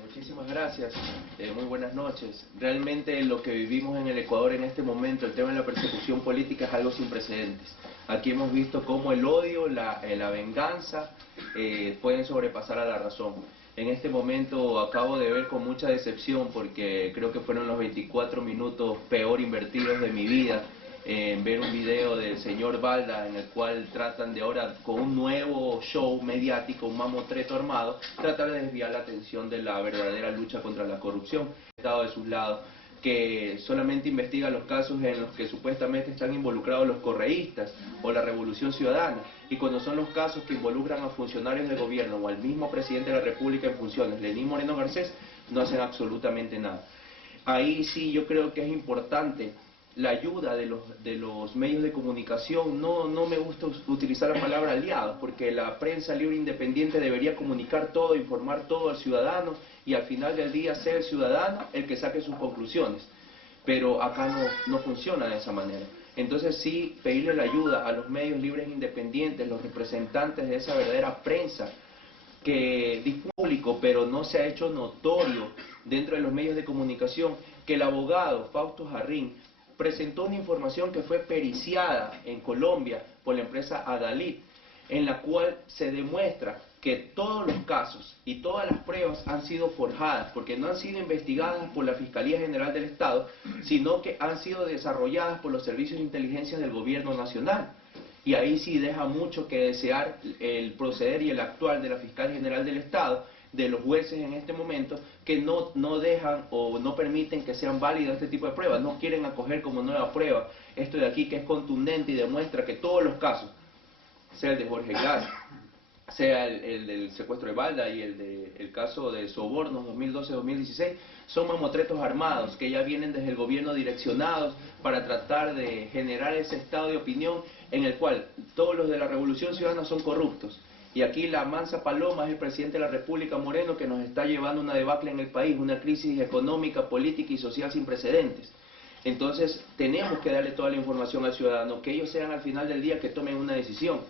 Muchísimas gracias, muy buenas noches. Realmente lo que vivimos en el Ecuador en este momento, el tema de la persecución política es algo sin precedentes. Aquí hemos visto cómo el odio, la venganza pueden sobrepasar a la razón. En este momento acabo de ver con mucha decepción porque creo que fueron los 24 minutos peor invertidos de mi vida en ver un video del señor Balda en el cual tratan de ahora con un nuevo show mediático, un mamotreto armado, tratar de desviar la atención de la verdadera lucha contra la corrupción. Estado de sus lados, que solamente investiga los casos en los que supuestamente están involucrados los correístas o la Revolución Ciudadana, y cuando son los casos que involucran a funcionarios del gobierno o al mismo presidente de la República en funciones, Lenín Moreno Garcés, no hacen absolutamente nada. Ahí sí yo creo que es importante la ayuda de los medios de comunicación. No me gusta utilizar la palabra aliados, porque la prensa libre independiente debería comunicar todo, informar todo al ciudadano, y al final del día ser el ciudadano el que saque sus conclusiones. Pero acá no funciona de esa manera. Entonces sí, pedirle la ayuda a los medios libres independientes, los representantes de esa verdadera prensa, que difunde público, pero no se ha hecho notorio dentro de los medios de comunicación, que el abogado Fausto Jarrín presentó una información que fue periciada en Colombia por la empresa Adalid, en la cual se demuestra que todos los casos y todas las pruebas han sido forjadas, porque no han sido investigadas por la Fiscalía General del Estado, sino que han sido desarrolladas por los servicios de inteligencia del gobierno nacional. Y ahí sí deja mucho que desear el proceder y el actuar de la Fiscal General del Estado, de los jueces en este momento, que no dejan o no permiten que sean válidas este tipo de pruebas, no quieren acoger como nueva prueba esto de aquí, que es contundente y demuestra que todos los casos, sea el de Jorge Glass, sea el del secuestro de Balda y el caso de sobornos 2012-2016, son mamotretos armados que ya vienen desde el gobierno direccionados para tratar de generar ese estado de opinión en el cual todos los de la Revolución Ciudadana son corruptos. Y aquí la mansa paloma es el presidente de la República, Moreno, que nos está llevando una debacle en el país, una crisis económica, política y social sin precedentes. Entonces tenemos que darle toda la información al ciudadano, que ellos sean al final del día que tomen una decisión.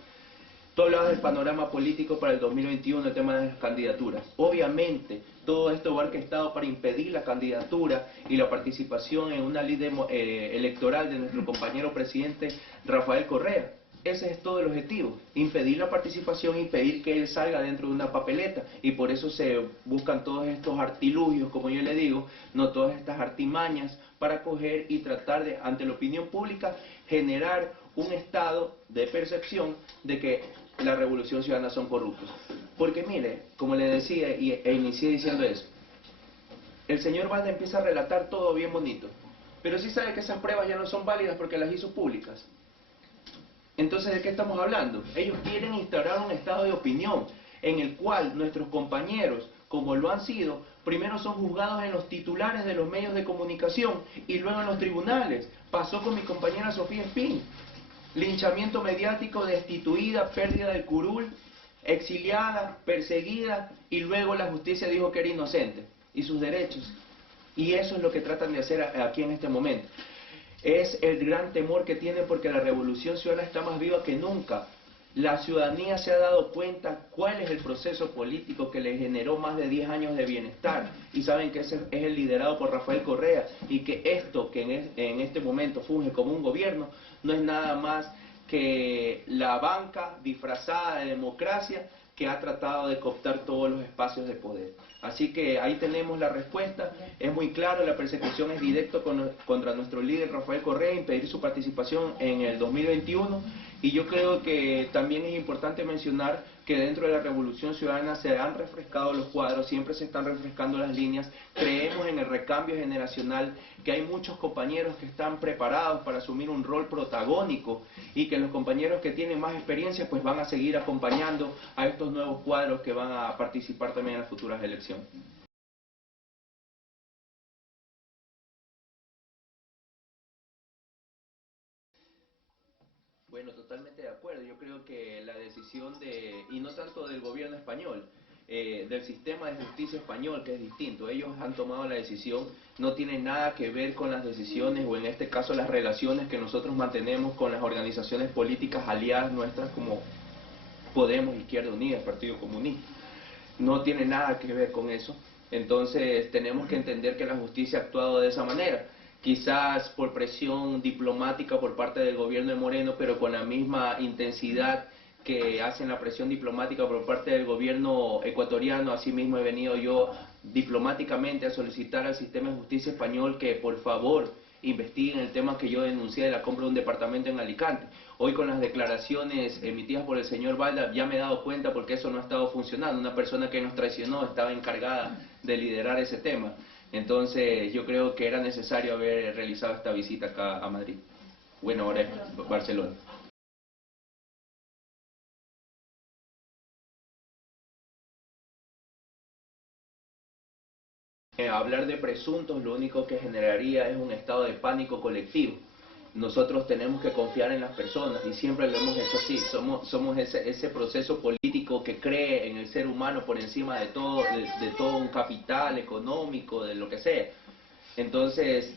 Tú hablabas del panorama político para el 2021, el tema de las candidaturas. Obviamente, todo esto va orquestado para impedir la candidatura y la participación en una ley electoral de nuestro compañero presidente Rafael Correa. Ese es todo el objetivo, impedir la participación, impedir que él salga dentro de una papeleta, y por eso se buscan todos estos artilugios, como yo le digo, no todas estas artimañas para coger y tratar de, ante la opinión pública, generar un estado de percepción de que la Revolución Ciudadana son corruptos. Porque mire, como le decía e inicié diciendo eso, el señor Balda empieza a relatar todo bien bonito, pero sí sabe que esas pruebas ya no son válidas porque las hizo públicas. Entonces, ¿de qué estamos hablando? Ellos quieren instaurar un estado de opinión en el cual nuestros compañeros, como lo han sido, primero son juzgados en los titulares de los medios de comunicación y luego en los tribunales. Pasó con mi compañera Sofía Espín. Linchamiento mediático, destituida, pérdida del curul, exiliada, perseguida, y luego la justicia dijo que era inocente y sus derechos. Y eso es lo que tratan de hacer aquí en este momento. Es el gran temor que tienen, porque la Revolución Ciudadana está más viva que nunca. La ciudadanía se ha dado cuenta cuál es el proceso político que le generó más de 10 años de bienestar, y saben que ese es el liderado por Rafael Correa, y que esto que en este momento funge como un gobierno no es nada más que la banca disfrazada de democracia que ha tratado de cooptar todos los espacios de poder. Así que ahí tenemos la respuesta, es muy claro, la persecución es directa contra nuestro líder Rafael Correa, impedir su participación en el 2021, y yo creo que también es importante mencionar que dentro de la Revolución Ciudadana se han refrescado los cuadros, siempre se están refrescando las líneas, creemos en el recambio generacional, que hay muchos compañeros que están preparados para asumir un rol protagónico, y que los compañeros que tienen más experiencia pues van a seguir acompañando a estos nuevos cuadros que van a participar también en las futuras elecciones. Bueno, totalmente de acuerdo. Yo creo que la decisión y no tanto del gobierno español, del sistema de justicia español, que es distinto. Ellos han tomado la decisión, no tiene nada que ver con las decisiones, o en este caso las relaciones que nosotros mantenemos con las organizaciones políticas aliadas nuestras como Podemos, Izquierda Unida, Partido Comunista. No tiene nada que ver con eso. Entonces tenemos que entender que la justicia ha actuado de esa manera, quizás por presión diplomática por parte del gobierno de Moreno, pero con la misma intensidad que hacen la presión diplomática por parte del gobierno ecuatoriano. Asimismo he venido yo diplomáticamente a solicitar al sistema de justicia español que por favor investiguen el tema que yo denuncié de la compra de un departamento en Alicante. Hoy con las declaraciones emitidas por el señor Balda ya me he dado cuenta porque eso no ha estado funcionando. Una persona que nos traicionó estaba encargada de liderar ese tema. Entonces yo creo que era necesario haber realizado esta visita acá a Madrid. Bueno, ahora es Barcelona. Hablar de presuntos lo único que generaría es un estado de pánico colectivo. Nosotros tenemos que confiar en las personas y siempre lo hemos hecho así. Somos ese proceso político que cree en el ser humano por encima de todo un capital económico, de lo que sea. Entonces,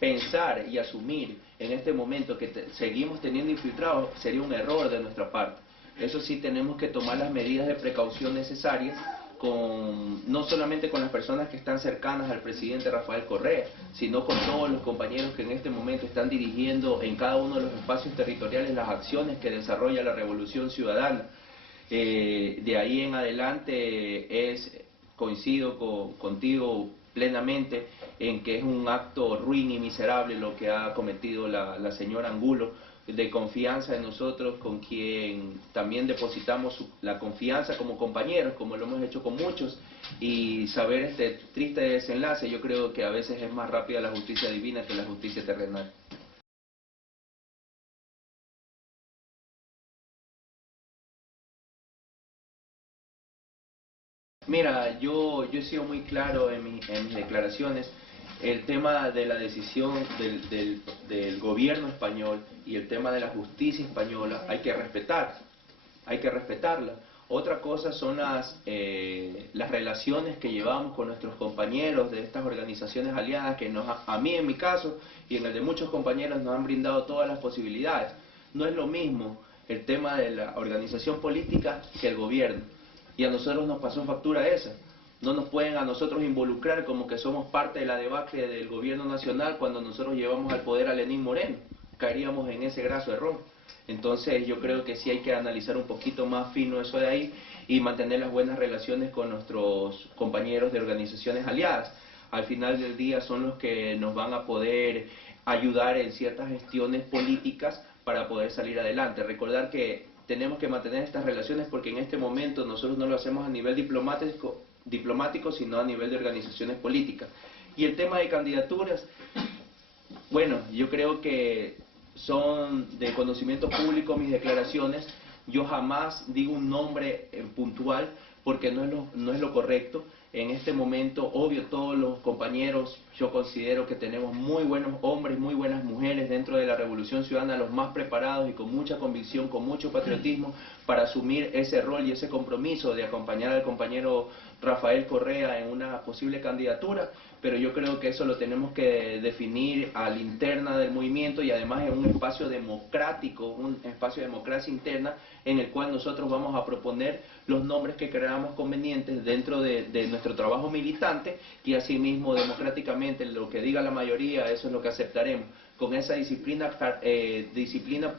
pensar y asumir en este momento que seguimos teniendo infiltrados sería un error de nuestra parte. Eso sí, tenemos que tomar las medidas de precaución necesarias, no solamente con las personas que están cercanas al presidente Rafael Correa, sino con todos los compañeros que en este momento están dirigiendo en cada uno de los espacios territoriales las acciones que desarrolla la Revolución Ciudadana. De ahí en adelante coincido contigo plenamente en que es un acto ruin y miserable lo que ha cometido la señora Angulo, de confianza en nosotros, con quien también depositamos la confianza como compañeros, como lo hemos hecho con muchos, y saber este triste desenlace. Yo creo que a veces es más rápida la justicia divina que la justicia terrenal. Mira, yo he sido muy claro en mis declaraciones. El tema de la decisión del gobierno español y el tema de la justicia española hay que respetarla. Otra cosa son las relaciones que llevamos con nuestros compañeros de estas organizaciones aliadas que a mí en mi caso y en el de muchos compañeros nos han brindado todas las posibilidades. No es lo mismo el tema de la organización política que el gobierno. Y a nosotros nos pasó factura esa. No nos pueden a nosotros involucrar como que somos parte de la debacle del gobierno nacional cuando nosotros llevamos al poder a Lenín Moreno. Caeríamos en ese graso error. Entonces yo creo que sí hay que analizar un poquito más fino eso de ahí y mantener las buenas relaciones con nuestros compañeros de organizaciones aliadas. Al final del día son los que nos van a poder ayudar en ciertas gestiones políticas para poder salir adelante. Recordar que tenemos que mantener estas relaciones porque en este momento nosotros no lo hacemos a nivel diplomático, sino a nivel de organizaciones políticas. Y el tema de candidaturas, bueno, yo creo que son de conocimiento público mis declaraciones. Yo jamás digo un nombre puntual porque no es lo correcto. En este momento, obvio, todos los compañeros, yo considero que tenemos muy buenos hombres, muy buenas mujeres dentro de la Revolución Ciudadana, los más preparados y con mucha convicción, con mucho patriotismo, para asumir ese rol y ese compromiso de acompañar al compañero Rafael Correa en una posible candidatura, pero yo creo que eso lo tenemos que definir a la interna del movimiento y además en un espacio democrático, un espacio de democracia interna en el cual nosotros vamos a proponer los nombres que creamos convenientes dentro de nuestro trabajo militante y asimismo democráticamente lo que diga la mayoría, eso es lo que aceptaremos. Con esa disciplina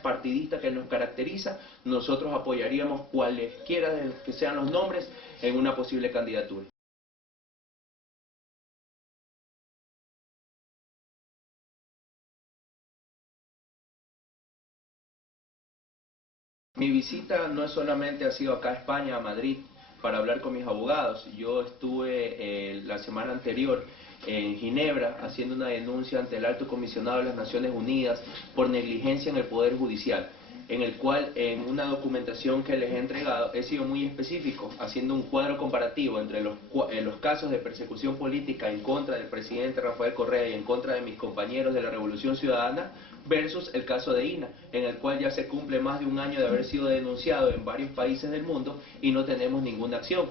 partidista que nos caracteriza, nosotros apoyaríamos cualesquiera de que sean los nombres en una posible candidatura. Mi visita no es solamente ha sido acá a España, a Madrid, para hablar con mis abogados. Yo estuve la semana anterior en Ginebra haciendo una denuncia ante el Alto Comisionado de las Naciones Unidas por negligencia en el Poder Judicial, en el cual en una documentación que les he entregado he sido muy específico, haciendo un cuadro comparativo entre los casos de persecución política en contra del presidente Rafael Correa y en contra de mis compañeros de la Revolución Ciudadana versus el caso de INA, en el cual ya se cumple más de un año de haber sido denunciado en varios países del mundo y no tenemos ninguna acción.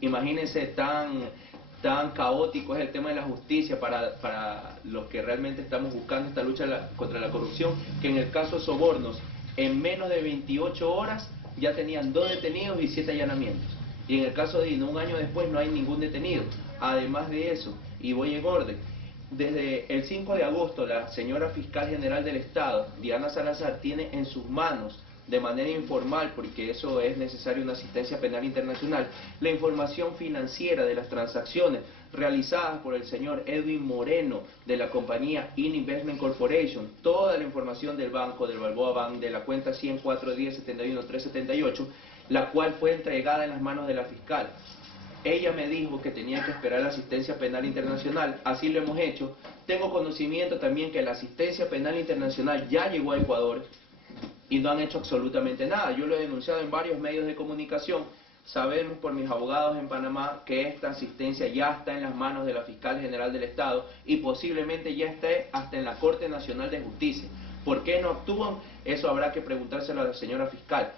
Imagínense tan caótico es el tema de la justicia para los que realmente estamos buscando esta lucha contra la corrupción, que en el caso de sobornos, en menos de 28 horas ya tenían 2 detenidos y 7 allanamientos. Y en el caso de INA, un año después no hay ningún detenido. Además de eso, y voy en orden, desde el 5 de agosto la señora Fiscal General del Estado, Diana Salazar, tiene en sus manos, de manera informal, porque eso es necesario una asistencia penal internacional, la información financiera de las transacciones realizadas por el señor Edwin Moreno de la compañía Ininvestment Corporation, toda la información del banco, del Balboa Bank, de la cuenta 100-410-71-378, la cual fue entregada en las manos de la fiscal. Ella me dijo que tenía que esperar la asistencia penal internacional, así lo hemos hecho. Tengo conocimiento también que la asistencia penal internacional ya llegó a Ecuador y no han hecho absolutamente nada. Yo lo he denunciado en varios medios de comunicación. Sabemos por mis abogados en Panamá que esta asistencia ya está en las manos de la Fiscal General del Estado y posiblemente ya esté hasta en la Corte Nacional de Justicia. ¿Por qué no actúan? Eso habrá que preguntárselo a la señora fiscal.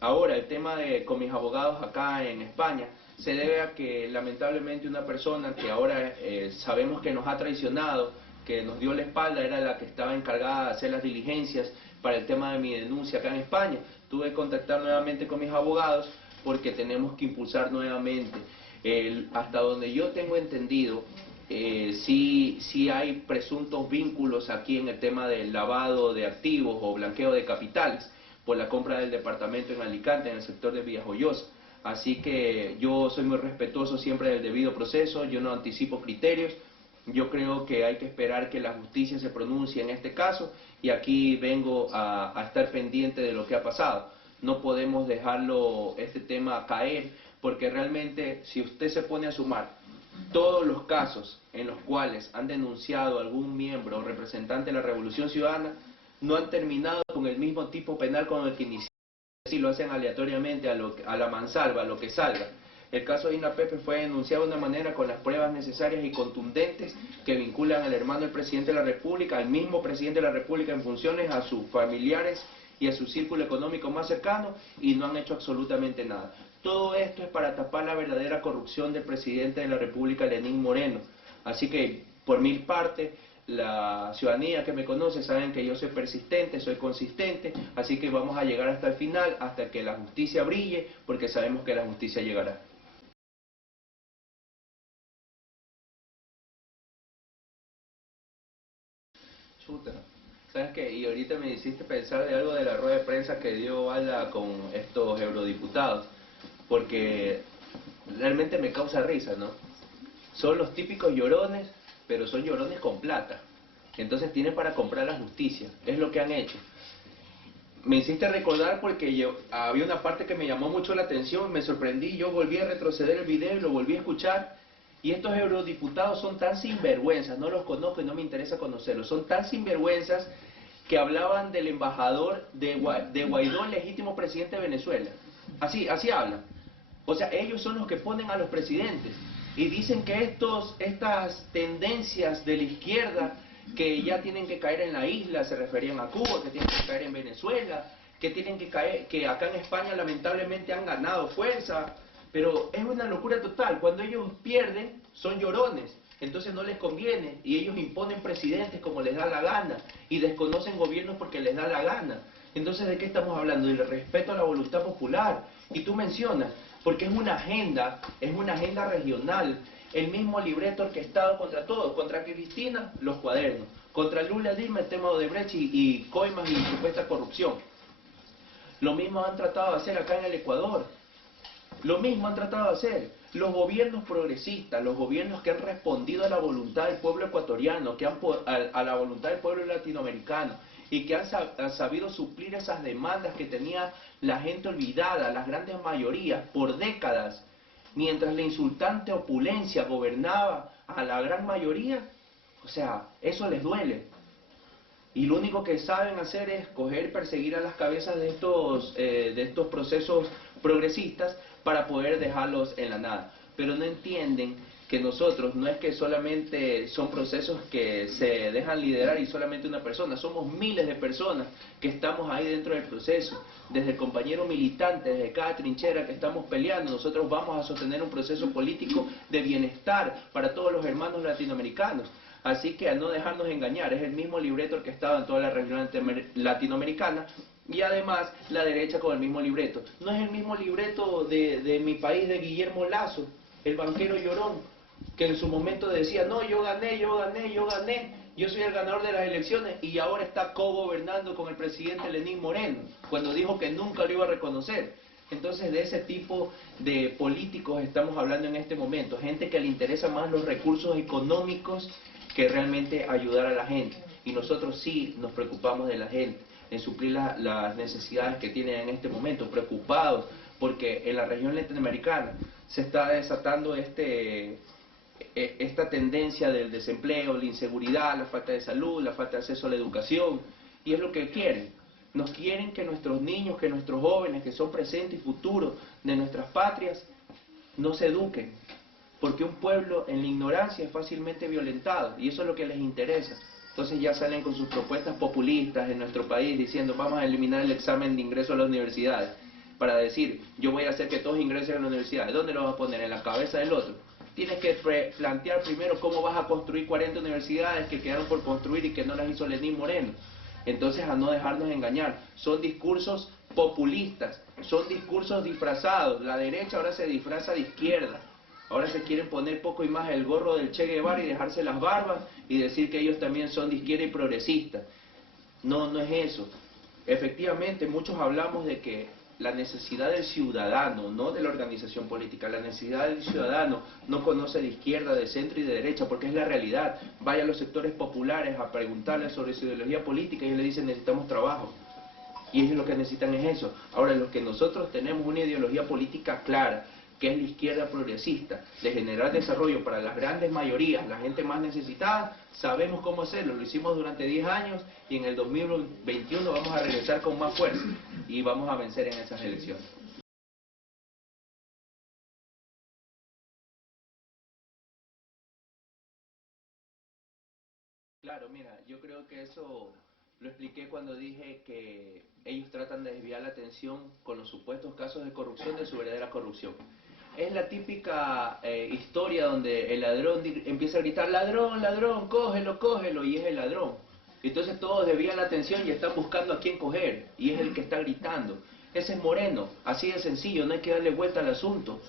Ahora, el tema con mis abogados acá en España se debe a que lamentablemente una persona que ahora sabemos que nos ha traicionado, que nos dio la espalda, era la que estaba encargada de hacer las diligencias para el tema de mi denuncia acá en España. Tuve que contactar nuevamente con mis abogados porque tenemos que impulsar nuevamente. Hasta donde yo tengo entendido, sí hay presuntos vínculos aquí en el tema del lavado de activos o blanqueo de capitales por la compra del departamento en Alicante, en el sector de Villajoyosa. Así que yo soy muy respetuoso siempre del debido proceso, yo no anticipo criterios. Yo creo que hay que esperar que la justicia se pronuncie en este caso y aquí vengo a estar pendiente de lo que ha pasado. No podemos dejarlo, este tema, caer, porque realmente si usted se pone a sumar todos los casos en los cuales han denunciado algún miembro o representante de la Revolución Ciudadana, no han terminado con el mismo tipo penal con el que iniciaron, si lo hacen aleatoriamente a la mansalva, a lo que salga. El caso de Ina Pepe fue denunciado de una manera con las pruebas necesarias y contundentes que vinculan al hermano del presidente de la República, al mismo presidente de la República en funciones, a sus familiares y a su círculo económico más cercano, y no han hecho absolutamente nada. Todo esto es para tapar la verdadera corrupción del presidente de la República, Lenín Moreno. Así que, por mi parte, la ciudadanía que me conoce saben que yo soy persistente, soy consistente, así que vamos a llegar hasta el final, hasta que la justicia brille, porque sabemos que la justicia llegará. Chuta. ¿Sabes qué? Y ahorita me hiciste pensar de algo de la rueda de prensa que dio Valda con estos eurodiputados, porque realmente me causa risa, ¿no? Son los típicos llorones, pero son llorones con plata. Entonces tienen para comprar la justicia, es lo que han hecho. Me hiciste recordar porque había una parte que me llamó mucho la atención, me sorprendí, yo volví a retroceder el video y lo volví a escuchar. Y estos eurodiputados son tan sinvergüenzas, no los conozco y no me interesa conocerlos, son tan sinvergüenzas que hablaban del embajador de Guaidó, legítimo presidente de Venezuela. Así hablan. O sea, ellos son los que ponen a los presidentes y dicen que estas tendencias de la izquierda que ya tienen que caer en la isla, se referían a Cuba, que tienen que caer en Venezuela, que tienen que caer, que acá en España lamentablemente han ganado fuerza. Pero es una locura total. Cuando ellos pierden, son llorones. Entonces no les conviene. Y ellos imponen presidentes como les da la gana. Y desconocen gobiernos porque les da la gana. Entonces, ¿de qué estamos hablando? Del respeto a la voluntad popular. Y tú mencionas, porque es una agenda regional. El mismo libreto orquestado contra todos. Contra Cristina, los cuadernos. Contra Lula Dilma, el tema de Odebrecht y coimas y supuesta corrupción. Lo mismo han tratado de hacer acá en el Ecuador. Lo mismo han tratado de hacer los gobiernos progresistas, los gobiernos que han respondido a la voluntad del pueblo ecuatoriano, a la voluntad del pueblo latinoamericano y que han sabido suplir esas demandas que tenía la gente olvidada, las grandes mayorías, por décadas, mientras la insultante opulencia gobernaba a la gran mayoría. O sea, eso les duele. Y lo único que saben hacer es perseguir a las cabezas de estos procesos progresistas para poder dejarlos en la nada. Pero no entienden que nosotros no es que solamente son procesos que se dejan liderar y solamente una persona, somos miles de personas que estamos ahí dentro del proceso, desde el compañero militante, desde cada trinchera que estamos peleando. Nosotros vamos a sostener un proceso político de bienestar para todos los hermanos latinoamericanos. Así que a no dejarnos engañar, es el mismo libreto que estaba en toda la región latinoamericana y además la derecha con el mismo libreto. No es el mismo libreto de mi país, de Guillermo Lasso, el banquero llorón. que en su momento decía, no, yo gané, yo gané, yo gané, yo soy el ganador de las elecciones, y ahora está co-gobernando con el presidente Lenín Moreno, cuando dijo que nunca lo iba a reconocer. Entonces de ese tipo de políticos estamos hablando en este momento, gente que le interesa más los recursos económicos que realmente ayudar a la gente. Y nosotros sí nos preocupamos de la gente, en suplir las necesidades que tienen en este momento, preocupados, porque en la región latinoamericana se está desatando esta tendencia del desempleo, la inseguridad, la falta de salud, la falta de acceso a la educación, y es lo que quieren. Nos quieren que nuestros niños, que nuestros jóvenes, que son presente y futuro de nuestras patrias, no se eduquen, porque un pueblo en la ignorancia es fácilmente violentado, y eso es lo que les interesa. Entonces ya salen con sus propuestas populistas en nuestro país diciendo vamos a eliminar el examen de ingreso a las universidades, para decir yo voy a hacer que todos ingresen a la universidad. ¿Dónde lo vas a poner? ¿En la cabeza del otro? Tienes que plantear primero cómo vas a construir 40 universidades que quedaron por construir y que no las hizo Lenín Moreno. Entonces, a no dejarnos engañar, son discursos populistas, son discursos disfrazados. La derecha ahora se disfraza de izquierda, ahora se quieren poner poco y más el gorro del Che Guevara y dejarse las barbas y decir que ellos también son de izquierda y progresistas. No, no es eso. Efectivamente, muchos hablamos de que la necesidad del ciudadano, no de la organización política, la necesidad del ciudadano no conoce de izquierda, de centro y de derecha, porque es la realidad. Vaya a los sectores populares a preguntarles sobre su ideología política y ellos le dicen necesitamos trabajo. Y ellos lo que necesitan es eso. Ahora, los que nosotros tenemos una ideología política clara, que es la izquierda progresista, de generar desarrollo para las grandes mayorías, la gente más necesitada, sabemos cómo hacerlo. Lo hicimos durante 10 años y en el 2021 vamos a regresar con más fuerza y vamos a vencer en esas elecciones. Claro, mira, yo creo que eso lo expliqué cuando dije que ellos tratan de desviar la atención con los supuestos casos de corrupción de su verdadera corrupción. Es la típica historia donde el ladrón empieza a gritar, ladrón, ladrón, cógelo, cógelo, y es el ladrón. Entonces todos desvían la atención y están buscando a quién coger, y es el que está gritando. Ese es Moreno, así de sencillo, no hay que darle vuelta al asunto.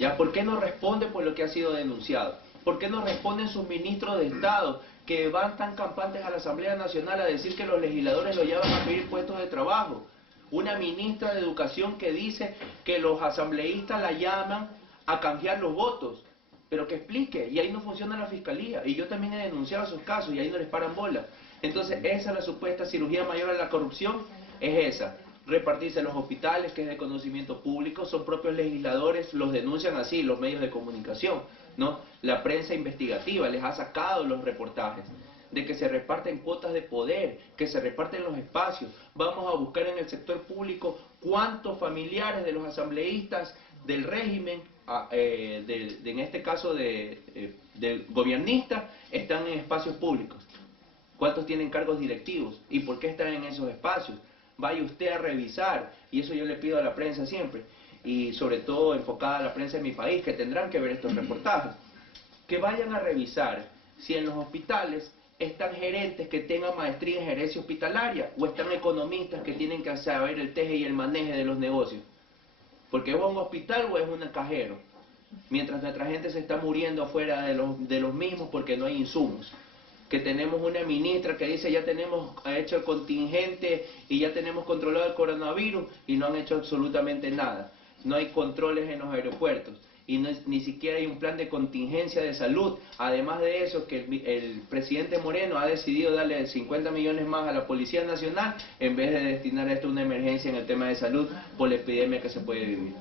¿Ya? ¿Por qué no responde por lo que ha sido denunciado? ¿Por qué no responden sus ministros de Estado que van tan campantes a la Asamblea Nacional a decir que los legisladores lo llevan a pedir puestos de trabajo? Una ministra de Educación que dice que los asambleístas la llaman a canjear los votos, pero que explique, y ahí no funciona la fiscalía, y yo también he denunciado esos casos y ahí no les paran bola. Entonces esa es la supuesta cirugía mayor a la corrupción, es esa, repartirse en los hospitales, que es de conocimiento público, son propios legisladores, los denuncian así, los medios de comunicación, ¿no? La prensa investigativa les ha sacado los reportajes de que se reparten cuotas de poder, que se reparten los espacios. Vamos a buscar en el sector público cuántos familiares de los asambleístas del régimen, en este caso del gobernista, están en espacios públicos. ¿Cuántos tienen cargos directivos? ¿Y por qué están en esos espacios? Vaya usted a revisar, y eso yo le pido a la prensa siempre, y sobre todo enfocada a la prensa de mi país, que tendrán que ver estos reportajes, que vayan a revisar si en los hospitales están gerentes que tengan maestría en gerencia hospitalaria o están economistas que tienen que saber el teje y el maneje de los negocios. Porque es un hospital o es un cajero, mientras nuestra gente se está muriendo afuera de los mismos porque no hay insumos. Que tenemos una ministra que dice ya tenemos hecho el contingente y ya tenemos controlado el coronavirus y no han hecho absolutamente nada. No hay controles en los aeropuertos y ni siquiera hay un plan de contingencia de salud. Además de eso, que el presidente Moreno ha decidido darle 50 millones más a la Policía Nacional en vez de destinar esto a una emergencia en el tema de salud por la epidemia que se puede vivir.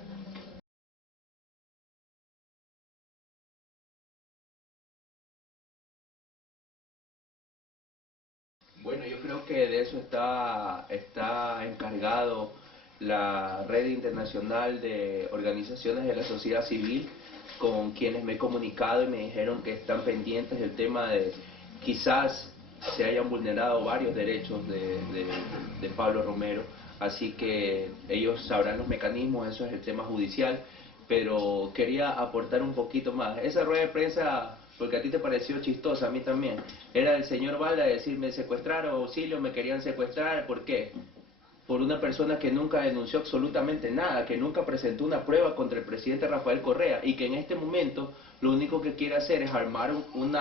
Bueno, yo creo que de eso está encargado la Red Internacional de Organizaciones de la Sociedad Civil, con quienes me he comunicado y me dijeron que están pendientes del tema de quizás se hayan vulnerado varios derechos de Pablo Romero, así que ellos sabrán los mecanismos, eso es el tema judicial, pero quería aportar un poquito más. Esa rueda de prensa, porque a ti te pareció chistosa, a mí también, era el señor Valda decir me secuestraron, auxilio, me querían secuestrar, ¿por qué? por una persona que nunca denunció absolutamente nada, que nunca presentó una prueba contra el presidente Rafael Correa y que en este momento lo único que quiere hacer es armar un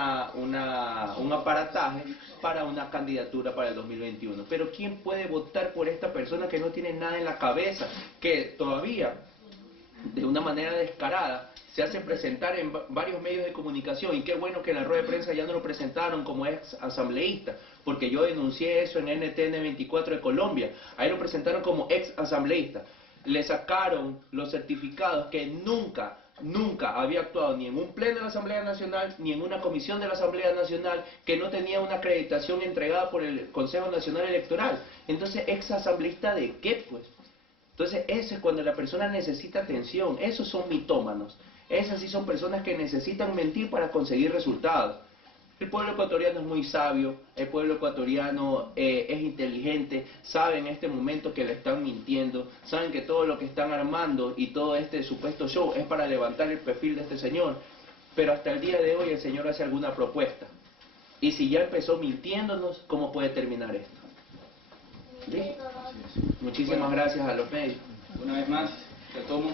aparataje para una candidatura para el 2021. Pero ¿quién puede votar por esta persona que no tiene nada en la cabeza, que todavía, de una manera descarada, se hace presentar en varios medios de comunicación? Y qué bueno que en la rueda de prensa ya no lo presentaron como ex asambleísta, porque yo denuncié eso en NTN 24 de Colombia. Ahí lo presentaron como ex asambleísta. Le sacaron los certificados que nunca había actuado ni en un pleno de la Asamblea Nacional, ni en una comisión de la Asamblea Nacional, que no tenía una acreditación entregada por el Consejo Nacional Electoral. Entonces, ¿ex asambleísta de qué, pues? Entonces, eso es cuando la persona necesita atención. Esos son mitómanos. Esas sí son personas que necesitan mentir para conseguir resultados. El pueblo ecuatoriano es muy sabio, el pueblo ecuatoriano es inteligente, sabe en este momento que le están mintiendo, saben que todo lo que están armando y todo este supuesto show es para levantar el perfil de este señor, pero hasta el día de hoy el señor hace alguna propuesta. Y si ya empezó mintiéndonos, ¿cómo puede terminar esto? ¿Sí? Muchísimas gracias a los medios. Una vez más, retomo.